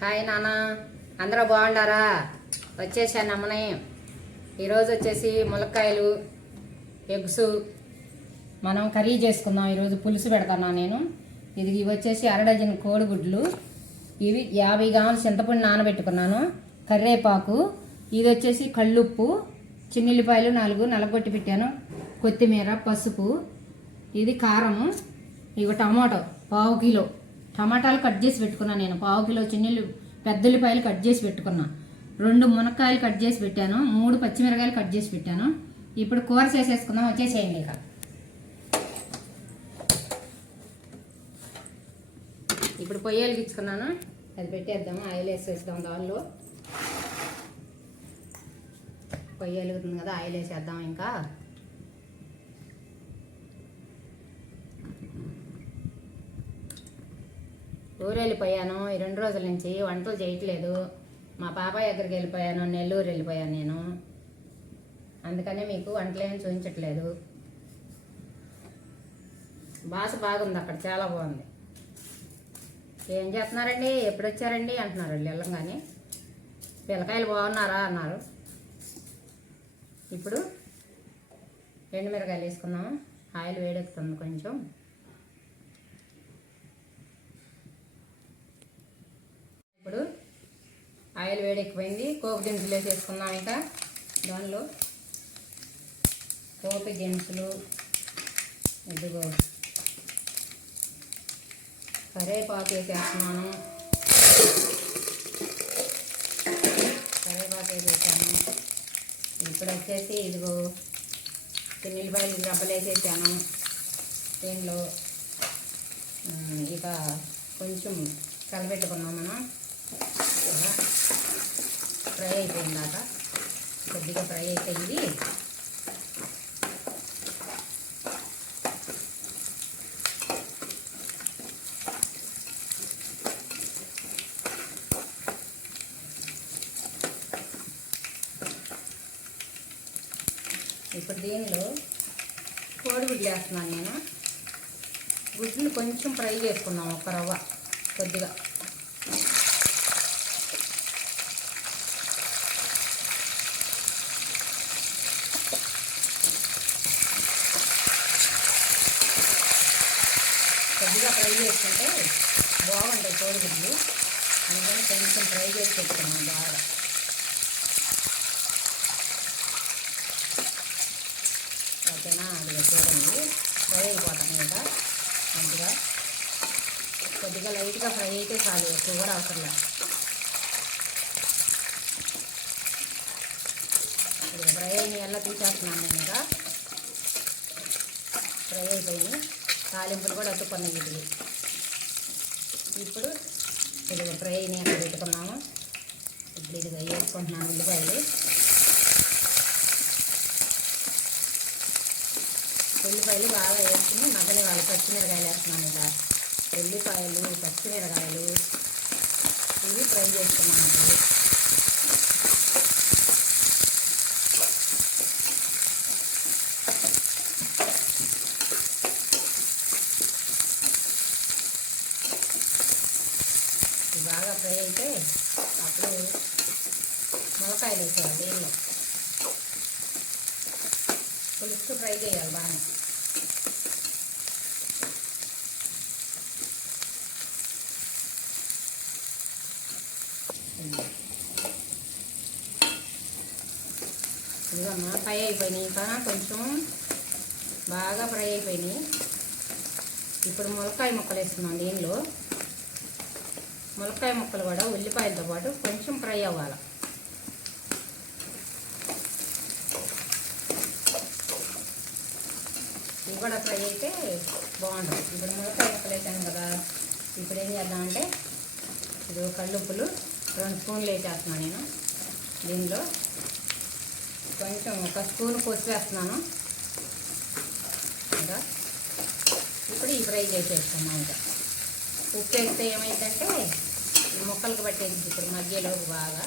Hi నాన్న, అందరూ బాగుండారా? వచ్చేసాను అమ్మని. ఈరోజు వచ్చేసి ములక్కాయలు, ఎగ్స్ మనం కర్రీ చేసుకుందాం. ఈరోజు పులుసు పెడతాను నేను. ఇవి వచ్చేసి అరడజన్ కోడిగుడ్లు, ఇవి 50 గ్రాముల చింతపండు నానబెట్టుకున్నాను, కరివేపాకు, ఇది వచ్చేసి కళ్ళుప్పు, చిన్నుల్లిపాయలు 4 నలగొట్టి పెట్టాను, కొత్తిమీర, పసుపు, ఇది కారము, ఇవి టమాటో 1/2 కిలో టమాటాలు కట్ చేసి పెట్టుకున్నాను నేను, 1/2 కిలో పెద్దల్లిపాయలు కట్ చేసి పెట్టుకున్నా, 2 మునక్కాయలు కట్ చేసి పెట్టాను, 3 పచ్చిమిరకాయలు కట్ చేసి పెట్టాను. ఇప్పుడు కూర చేసేసుకుందాం, వచ్చేసేయండి. ఇక ఇప్పుడు పొయ్యి వెలిగించుకున్నాను, అది పెట్టేద్దాము, ఆయిల్ వేసేద్దాం. దానిలో పొయ్యి వెలుగుతుంది కదా, ఆయిల్ వేసేద్దాం. ఇంకా ఊరు వెళ్ళిపోయాను. ఈ 2 రోజుల నుంచి వంటలు చేయట్లేదు. మా పాపాయ దగ్గరికి వెళ్ళిపోయాను, నెల్లూరు వెళ్ళిపోయాను నేను, అందుకనే మీకు వంటలేం చూపించట్లేదు. బాస బాగుంది అక్కడ, చాలా బాగుంది. ఏం చేస్తున్నారండి, ఎప్పుడు వచ్చారండి అంటున్నారు వాళ్ళు వెళ్ళంగానే. పిల్లకాయలు బాగున్నారా అన్నారు. ఇప్పుడు ఎండుమిరకాయలు వేసుకున్నాము, ఆయిల్ వేడెక్కుతుంది కొంచెం. ఇప్పుడు ఆయిల్ వేడెక్కిపోయింది, పోపు దినుసులు వేసేసుకుందాం. ఇక దానిలో పోపు దినుసులు, ఇదిగో కరివేపాకు వేసేస్తున్నాను, కరివేపాకు వేసేసాను. ఇప్పుడు వచ్చేసి ఇదిగో చిన్నుల్లిపాయలు రబ్బలు వేసేసాను దీనిలో. ఇక కొంచెం కలపెట్టుకున్నాం మనం, ఫ్రై అయిపోయిందాక కొద్దిగా ఫ్రై అయిపోయింది. ఇప్పుడు దీనిలో కోడిగుడ్లు వేస్తున్నాను నేను. గుడ్లు కొంచెం ఫ్రై చేసుకున్నాం, ఒక రవ్వ కొద్దిగా. కొద్దిగా ఫ్రై చేసుకుంటే బాగుంటాయి కోడిగుడ్లు, అందుకని కొంచెం ఫ్రై చేసి పెట్టుకున్నాం బాగా. ఓకేనా, అది చూడండి ఫ్రై అయిపోతాం కదా మంచిగా. కొద్దిగా లైట్గా ఫ్రై అయితే చాలు, ఎక్కువ కూడా అవసరం లేదు. ఇది ఫ్రై అయిన ఎలా తీసేస్తున్నాను నేను. ఇంకా ఫ్రై అయిపోయింది, తాలింపులు కూడా అతుక్కున్నాయి వీటికి. ఇప్పుడు ఇది ఫ్రై అయినాయి అక్కడ పెట్టుకున్నాము. ఇప్పుడు ఇది వేసుకుంటున్నాను ఉల్లిపాయలు. ఉల్లిపాయలు బాగా వేసుకుని మగ్గని వాళ్ళు పచ్చిమిరకాయలు వేస్తున్నాను. ఇలా ఉల్లిపాయలు, పచ్చిమిరకాయలు ఇవి ఫ్రై చేసుకున్నాను. బాగా ఫ్రై అయితే అప్పుడు ములక్కాయలు వేసేయాలి దీనిలో. పులుసు ఫ్రై చేయాలి బాగా. ఇదిగమ్మా ఫ్రై అయిపోయినాయి, ఇంకా కొంచెం బాగా ఫ్రై అయిపోయినాయి. ఇప్పుడు ములక్కాయ ముక్కలు వేస్తున్నాం దీనిలో. ములక్కాయ ముక్కలు కూడా ఉల్లిపాయలతో పాటు కొంచెం ఫ్రై అవ్వాలి. ఇవి కూడా ఫ్రై అయితే బాగుంటుంది. ఇప్పుడు ములక్కాయ ముక్కలు వేసాను కదా, ఇప్పుడు ఏం చేద్దామంటే ఇది కళ్ళుప్పులు 2 స్పూన్లు వేసేస్తున్నాను నేను దీనిలో. కొంచెం 1 స్పూన్ పసుపు వేస్తున్నాను. ఇంకా ఇప్పుడు ఈ ఫ్రై చేసేస్తున్నాను. ఇంకా ఉప్పు వేస్తే ఏమైందంటే ఈ ముక్కలకు పట్టేది ఇప్పుడు మధ్యలోకి బాగా.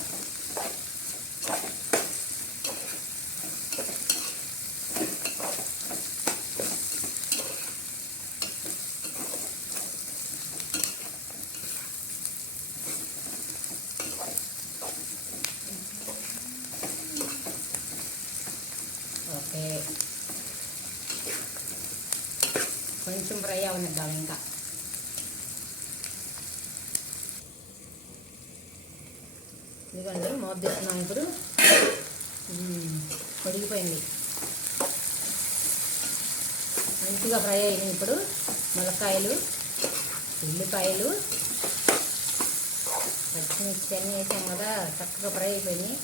కొంచెం ఫ్రై అవనిద్దాం ఇంకా. ఇదిగోండి మూత తీస్తున్నాం ఇప్పుడు. పొడిగిపోయింది, మంచిగా ఫ్రై అయినాయి. ఇప్పుడు ములక్కాయలు, ఉల్లిపాయలు, పచ్చిమిర్చి అన్నీ వేసాం కదా, చక్కగా ఫ్రై అయిపోయినాయి.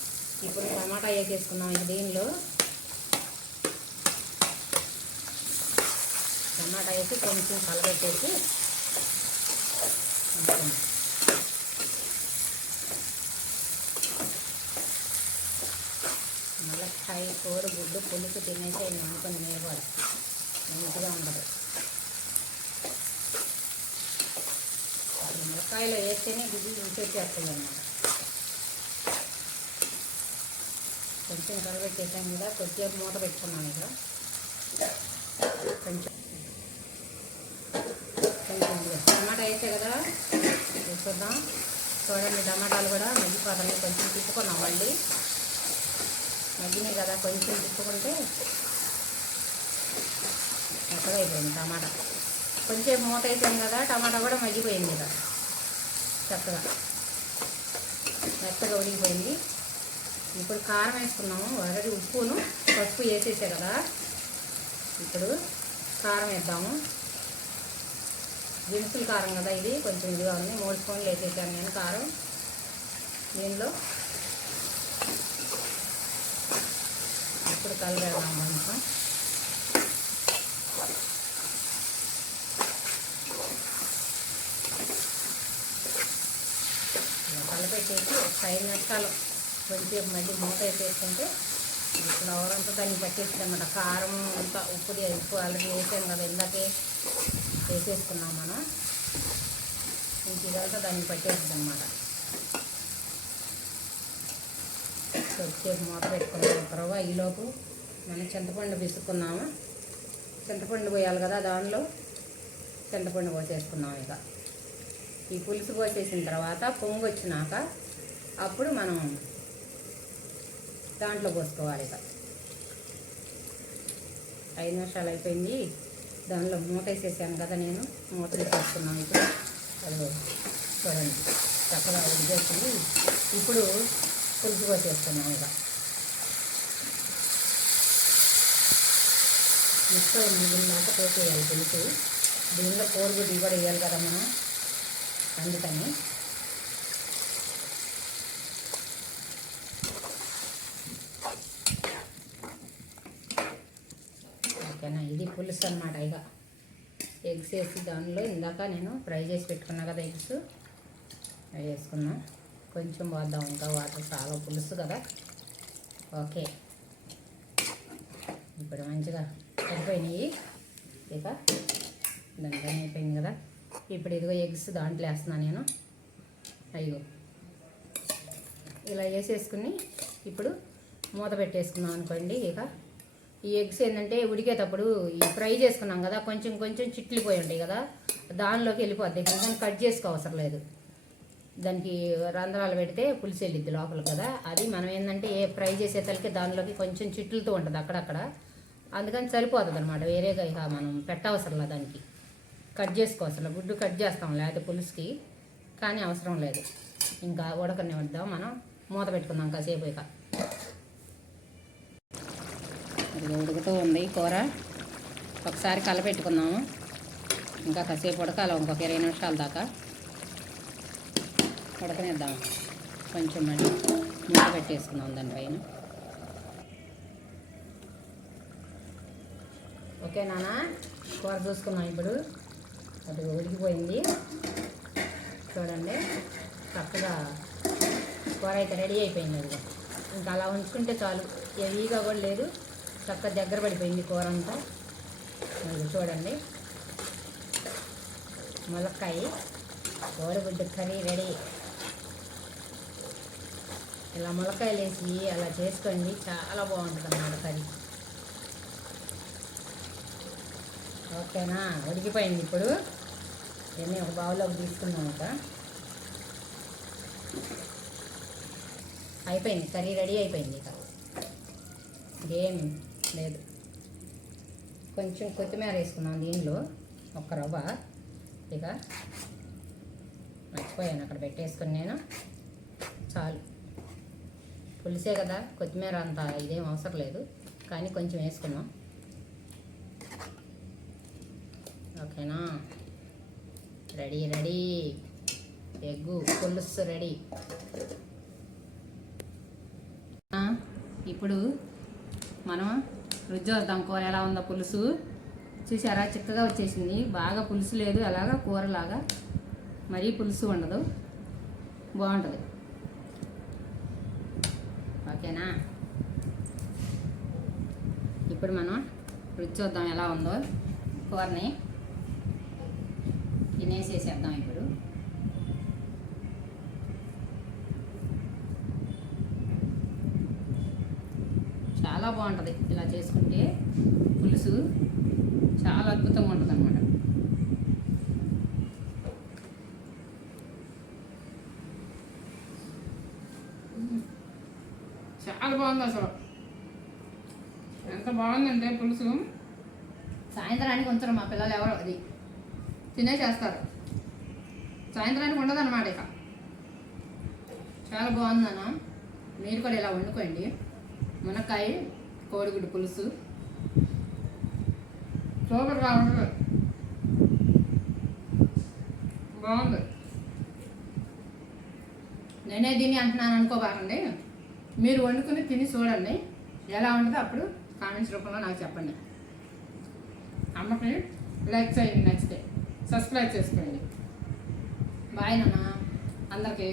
ఇప్పుడు టమాటా వేసేసుకున్నాం. ఇది దీనిలో టమాటా వేసి కొంచెం కలబెట్టేసి ములక్కాయ కోడిగుడ్డు పులుసు తినేసి అనుకుని మీరు కూడా మంచిగా ఉండదు. ములక్కాయలో వేస్తేనే గుడ్డు రుచేస్తుంది అన్నమాట. కొంచెం కలబెట్టేసాం కదా, కొద్దిగా మూత పెట్టుకున్నాం. ఇక్కడ కొంచెం టమాటా వేసే కదా చూద్దాం. చూడండి, టమాటాలు కూడా మగ్గిపోతాయి. కొంచెం తిప్పుకున్నాం, మళ్ళీ మగ్గినాయి కదా, కొంచెం తిప్పుకుంటే మెత్తగా అయిపోయింది టమాటా. కొంచెం మూత వేసాం కదా, టమాటా కూడా మగ్గిపోయింది కదా, చక్కగా మెత్తగా ఉడికిపోయింది. ఇప్పుడు కారం వేసుకున్నాము. ఆల్రెడీ ఉప్పును పసుపు వేసేసే కదా, ఇప్పుడు కారం వేద్దాము. దినుసుల కారం కదా ఇది, కొంచెం ఇదిగా ఉంది. 3 స్పూన్లు వేసేసాను నేను కారం దీనిలో. ఇప్పుడు కలిపేద్దాం కొంచెం. కలిపెట్టేసి ఒక 5 నిమిషాలు కొంచెం మళ్ళీ మూత వేసేసుకుంటే ఫ్లవర్ అంతా దాన్ని పట్టేస్తుంది అన్నమాట. కారం అంతా ఉప్పు ఆల్రెడీ వేసాం కదా, ఇందాకే వేసేసుకున్నాం మనం. ఇంక ఇదంతా దాన్ని పట్టేస్తుంది అన్నమాట. కొద్దిసేపు మూత పెట్టుకున్నాం. తర్వాత ఈలోపు మనం చింతపండు పిసుక్కున్నాము. చింతపండు పోయాలి కదా, దానిలో చింతపండు పోసేసుకున్నాం. ఇక ఈ పులుసు పోసేసిన తర్వాత పొంగు వచ్చినాక అప్పుడు మనం దాంట్లో పోసుకోవాలి. ఇక 5 నిమిషాలు అయిపోయింది. దానిలో మూత వేసేసాను కదా నేను, మూత వేసేసుకున్నాను. ఇప్పుడు అది చూడండి చక్కగా ఉడికేస్తుంది. ఇప్పుడు పులుసు పోసేస్తున్నాం. ఇక ఎక్కువ మిగిలినాక పోసేయాలి పులుసు. దీనిలో కోడిగుడ్డు కూడా వేయాలి కదా మనం, అందుకని. ఓకేనా, ఇది పులుసు అన్నమాట. ఇక ఎగ్స్ వేసి దానిలో ఇందాక నేను ఫ్రై చేసి పెట్టుకున్నా కదా ఎగ్స్, అవి వేసుకున్నాం. కొంచెం పోద్దాం ఇంకా వాటర్, చాలా పులుసు కదా. ఓకే, ఇప్పుడు మంచిగా సరిపోయినాయి. ఇక దాంట్లో అయిపోయింది కదా. ఇప్పుడు ఇదిగో ఎగ్స్ దాంట్లో వేస్తున్నాను నేను. అయ్యో ఇలా వేసేసుకుని ఇప్పుడు మూత పెట్టేసుకున్నాం అనుకోండి. ఇక ఈ ఎగ్స్ ఏంటంటే ఉడికేటప్పుడు ఈ ఫ్రై చేసుకున్నాం కదా, కొంచెం కొంచెం చిట్లిపోయి ఉంటాయి కదా, దానిలోకి వెళ్ళిపోద్ది. దాన్ని కట్ చేసుకోవసరం లేదు. దానికి రంధ్రాలు పెడితే పులుసు వెళ్ళిద్ది లోపల కదా. అది మనం ఏంటంటే ఏ ఫ్రై చేసేసరికి దానిలోకి కొంచెం చిట్లుతూ ఉంటుంది అక్కడక్కడ, అందుకని సరిపోతుంది అనమాట. వేరేగా ఇక మనం పెట్టవసరంలా, దానికి కట్ చేసుకోవసరం. గుడ్డు కట్ చేస్తాం లేకపోతే పులుసుకి, కానీ అవసరం లేదు. ఇంకా ఉడకనిద్దాం మనం, మూత పెట్టుకుందాం కాసేపు. ఇక ఇది ఉడుకుతూ ఉంది కూర, ఒకసారి కలపెట్టుకుందాము. ఇంకా కాసేపు ఉడకాలి, ఇంకొక 20 నిమిషాల దాకా ఉడకనిద్దాం. కొంచెం మళ్ళీ మూత పెట్టేసుకుందాం దానిపైన. ఓకే నాన్న, కూర చూసుకున్నాం ఇప్పుడు. అది ఉడికిపోయింది చూడండి, చక్కగా కూర అయితే రెడీ అయిపోయింది. అది ఇంకా అలా ఉంచుకుంటే చాలు, హెవీగా కూడా లేదు, చక్కగా దగ్గర పడిపోయింది కూర అంతా. చూడండి, ములక్కాయ కోడిగుడ్డు కర్రీ రెడీ. ఇలా ములక్కాయలు వేసి అలా చేసుకోండి, చాలా బాగుంటుంది అన్నమాట కర్రీ. ఓకేనా, ఉడికిపోయింది. ఇప్పుడు దీన్ని ఒక బౌల్లోకి తీసుకున్నాం. ఇంకా అయిపోయింది, కర్రీ రెడీ అయిపోయింది. ఇక ఏం లేదు, కొంచెం కొత్తిమీర వేసుకున్నాం దీనిలో. ఒక్క రవ్వ. ఇక మర్చిపోయాను అక్కడ పెట్టేసుకుని నేను. చాలు, పులిసే కదా, కొత్తిమీర అంత ఇదేం అవసరం లేదు, కానీ కొంచెం వేసుకున్నాం. ఓకేనా, రెడీ రెడీ, ఎగ్గు పులుసు రెడీ. ఇప్పుడు మనం రుచి చూద్దాం కూర ఎలా ఉందో. పులుసు చూసారా, చిక్కగా వచ్చేసింది, బాగా పులుసు లేదు, అలాగా కూరలాగా మరీ పులుసు ఉండదు, బాగుంటుంది. ఓకేనా, ఇప్పుడు మనం రుచి చూద్దాం ఎలా ఉందో. కూరని తినేసేసేద్దాం ఇప్పుడు. చాలా బాగుంటుంది ఇలా చేసుకుంటే, పులుసు చాలా అద్భుతంగా ఉంటుంది అన్నమాట. చాలా బాగుంది అసలు, ఎంత బాగుందంటే పులుసు. సాయంత్రానికి ఉంచరు మా పిల్లలు ఎవరు, అది తినేసేస్తారు, సాయంత్రానికి ఉండదు అన్నమాట. ఇక చాలా బాగుందన్న, మీరు కూడా ఇలా వండుకోండి. మునక్కాయ కోడిగుడ్డు పులుసు సూపర్గా ఉంటుంది, బాగుంది. నేనే దీన్ని అంటున్నాను అనుకోబాకండి, మీరు వండుకుని తిని చూడండి ఎలా ఉంటుందో, అప్పుడు కామెంట్స్ రూపంలో నాకు చెప్పండి. అమ్మకి లైక్ చేయండి, నచ్చితే సబ్స్క్రైబ్ చేసుకోండి. బాయ్ నాన్న అందరికీ.